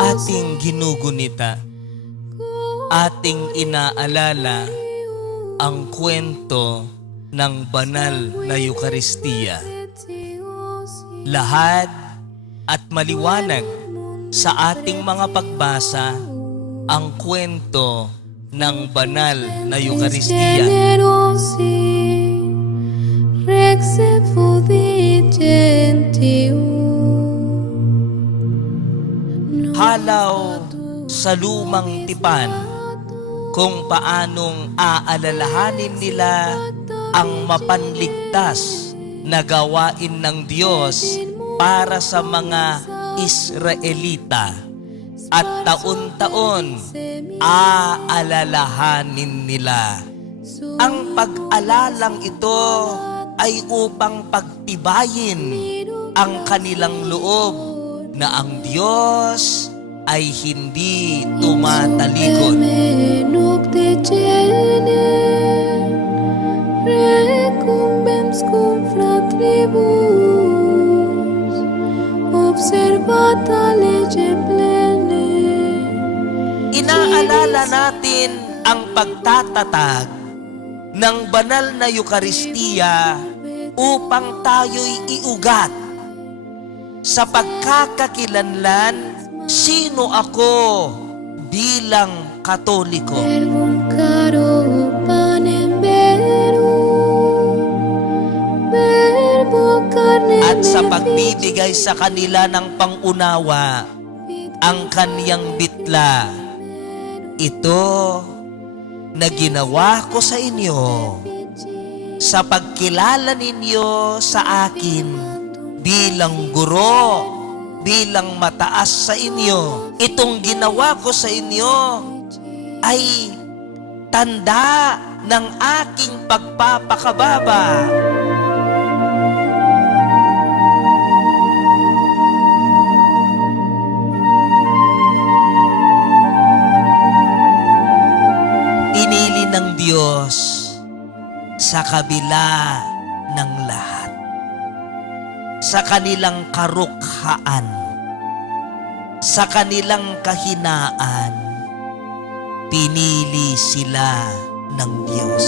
ating ginugunita, ating inaalala ang kwento ng banal na Eukaristiya. Lahad at maliwanag sa ating mga pagbasa ang kwento ng banal na Eukaristiya. Halaw sa lumang tipan kung paanong aalalahanin nila ang mapanligtas na gawain ng Diyos para sa mga Israelita. At taon-taon, aalalahanin nila. Ang pag-alalang ito ay upang pagtibayin ang kanilang loob na ang Diyos ay hindi tumatalikod. Inaalala natin ang pagtatatag ng banal na Eukaristiya upang tayo'y iugat sa pagkakakilanlan sino ako bilang Katoliko. At sa pagbibigay sa kanila ng pangunawa ang kaniyang bitla, ito na ginawa ko sa inyo sa pagkilala ninyo sa akin bilang guro, bilang mataas sa inyo. Itong ginawa ko sa inyo ay tanda ng aking pagpapakababa. Pinili ng Diyos sa kabila ng lahat, sa kanilang karukhaan, sa kanilang kahinaan, pinili sila ng Diyos.